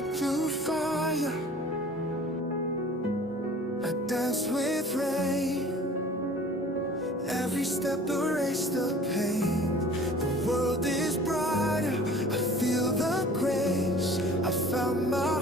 walk through fire, I dance with rain. Every step erased the pain. The world is brighter, I feel the grace. I found my